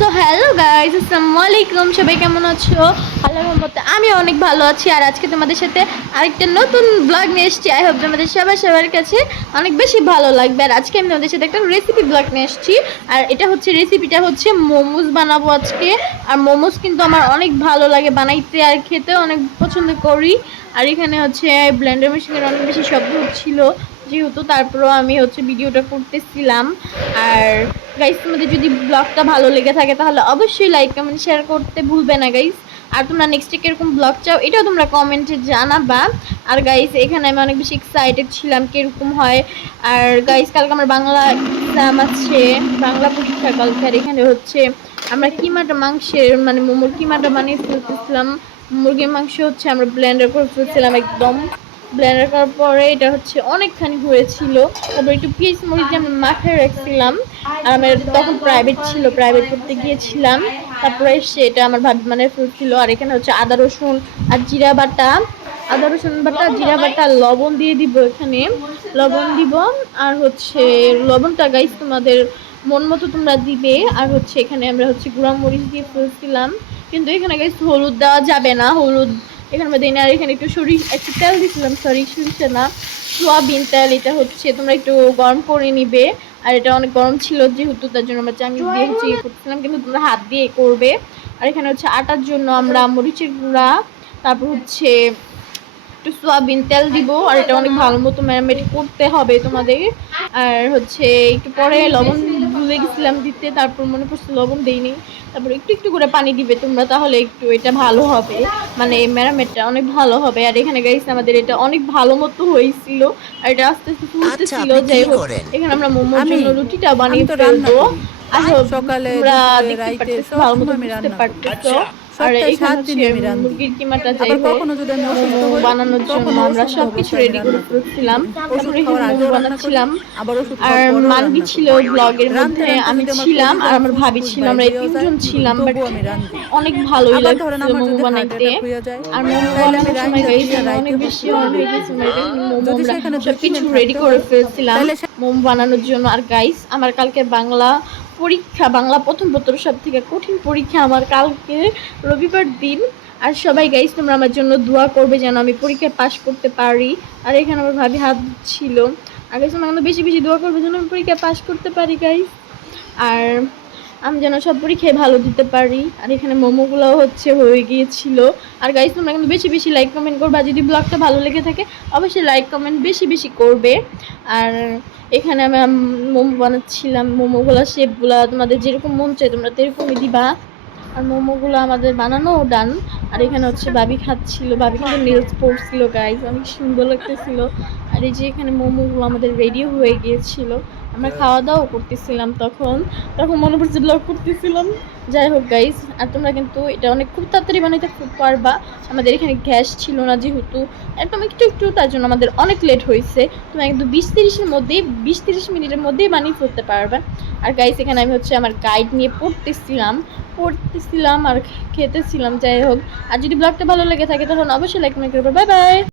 So hello guys, আসসালামু আলাইকুম। সবাই কেমন আছো? আল্লাহর রহমতে আমি অনেক ভালো আছি। আর আজকে তোমাদের সাথে আরেকটা নতুন ব্লগ নিয়ে এসেছি। আই হোপ তোমাদের সবার কাছে অনেক বেশি ভালো লাগবে। আর আজকে আমি তোমাদের সাথে একটা রেসিপি ব্লগ নিয়ে এসেছি। আর এটা হচ্ছে রেসিপিটা হচ্ছে মোমোজ বানাবো আজকে। আর মোমোজ কিন্তু আমার অনেক ভালো লাগে বানাইতে আর খেতে অনেক পছন্দ করি। আর এখানে হচ্ছে ব্লেন্ডার মেশিনের অনেক বেশি শব্দ হচ্ছিল যেহেতু, তারপরও আমি হচ্ছে ভিডিওটা করতেছিলাম। আর গাইস, তোমাদের যদি ব্লগটা ভালো লেগে থাকে তাহলে অবশ্যই লাইক কমেন্ট শেয়ার করতে ভুলবে না গাইস। আর তোমরা নেক্সট কিরকম ব্লগ চাও এটাও তোমরা কমেন্টে জানাবা। আর গাইস, এখানে আমি অনেক বেশি এক্সাইটেড ছিলাম কিরকম হয়। আর গাইস, কালকে আমার বাংলা এক্সাম আছে, বাংলা পরীক্ষা কালকে। আর এখানে হচ্ছে আমরা কিমাটা মাংসের মানে মোমোর কিমাটা বানিয়ে ফেলতেছিলাম। মুরগির মাংস হচ্ছে আমরা ব্লেন্ডার করে ফেলছিলাম একদম। ব্লেন্ডার করার পরে এটা হচ্ছে অনেকখানি হয়েছিল। তারপর একটু পিস মরিচ আমি মাথায় রাখছিলাম। আর আমার তখন প্রাইভেট ছিল, প্রাইভেট পড়তে গিয়েছিলাম। তারপরে সেটা আমার ভাবি মানে ফেলছিল। আর এখানে হচ্ছে আদা রসুন আর জিরা বাটা, আদা রসুন বাটা জিরা বাটা লবণ দিয়ে দিব। এখানে লবণ দিব। আর হচ্ছে লবণটা গাইস তোমাদের মন মতো তোমরা দিবে। আর হচ্ছে এখানে আমরা হচ্ছে গুঁড়া মরিচ দিয়ে ফেলছিলাম, কিন্তু এখানে গাইস হলুদ দেওয়া যাবে না, হলুদ এখানে দিই না। আর এখানে একটু একটু তেল দিয়েছিলাম, সরিষা না, সোয়াবিন তেল। এটা হচ্ছে তোমরা একটু গরম করে নিবে। আর এটা অনেক গরম ছিল যেহেতু, তার জন্য আমরা চামচ দিয়ে হচ্ছে করছিলাম, কিন্তু তোমরা হাত দিয়ে করবে। আর এখানে হচ্ছে আটার জন্য আমরা মরিচের গুঁড়া, তারপর হচ্ছে একটু সোয়াবিন তেল দিব। আর এটা অনেক ভালো মতো ম্যারিনেট করতে হবে তোমাদের। আর হচ্ছে একটু পরে লবণ ভুলে গেছিলাম দিতে, তারপর মনে পড়ছে লবণ দেইনি। তারপর একটু একটু করে পানি দিবে তোমরা, তাহলে একটু এটা ভালো হবে, মানে ম্যারিনেটটা অনেক ভালো হবে। আর এখানে গাইস আমাদের এটা অনেক ভালো মতো হয়েছিল। আর এটা আস্তে আস্তে ফুলতেছিল। যাই হোক, এখানে আমরা মোমোর জন্য রুটিটা বানিয়ে ফেলবো। আই হোপ তোমরা দেখতে পারতেছো, ভালো মতো বুঝতে পারতেছো। আর এখানে হচ্ছে মুরগির কিমাটা, যাই হোক মোমো বানানোর জন্য আমরা সবকিছু রেডি করে ফেলছিলাম। তারপরে এখানে মোমো বানাচ্ছিলাম। আর মানবি ছিল ব্লগের মধ্যে, আমি ছিলাম আর আমার ভাবি ছিল, আমরা এই তিনজন ছিলাম। বাট অনেক ভালোই লাগছিল মোমো বানাইতে। আর মোমো বানানোর সময় গাইস অনেক বেশি হয়ে গেছে। মোমো আমরা সবকিছু রেডি করে ফেলছিলাম মোমো বানানোর জন্য। আর গাইস, আমার কালকে বাংলা পরীক্ষা, বাংলা প্রথম পত্র সব থেকে কঠিন পরীক্ষা আমার কালকে, রবিবার দিন। আর সবাই গাইস তোমরা আমার জন্য দোয়া করবে যেন আমি পরীক্ষায় পাশ করতে পারি। আর এখানে আমার ভাবি হাত ছিল। আর গাইস আমার বেশি বেশি দোয়া করবে যেন আমি পরীক্ষায় পাশ করতে পারি গাইস। আর আমি যেন সব পরীক্ষায় ভালো দিতে পারি। আর এখানে মোমোগুলোও হচ্ছে হয়ে গিয়েছিল। আর গাইস তোমরা কিন্তু বেশি বেশি লাইক কমেন্ট করবে। আর যদি ব্লগটা ভালো লেগে থাকে অবশ্যই লাইক কমেন্ট বেশি বেশি করবে। আর এখানে আমি মোমো বানাচ্ছিলাম। মোমোগুলো শেপগুলো তোমাদের যেরকম মন চায় তোমরা তেরকমই দিবা। আর মোমোগুলো আমাদের বানানো ডান। আর এখানে হচ্ছে ভাবি খাচ্ছিল, ভাবি কিন্তু নেলস পড়ছিল গাইস, অনেক সুন্দর লাগতেছিল। আর এই যে এখানে মোমোগুলো আমাদের রেডি হয়ে গিয়েছিল, আমরা খাওয়া দাওয়া করতেছিলাম। তখন মনে পড়ছে ব্লগ করতেছিলাম। যাই হোক গাইস, আর তোমরা কিন্তু এটা অনেক খুব তাড়াতাড়ি বানাইতে পারবা। আমাদের এখানে গ্যাস ছিল না যেহেতু, একদম একটু তার জন্য আমাদের অনেক লেট হয়েছে। তোমরা কিন্তু 20-30 মিনিটের মধ্যেই বানিয়ে ফেলতে পারবে। আর গাইস, এখানে আমি হচ্ছে আমার গাইড নিয়ে পড়তেছিলাম আর খেতেছিলাম। যাই হোক, আর যদি ব্লগটা ভালো লেগে থাকে তখন অবশ্যই লাইক করবে। Bye bye.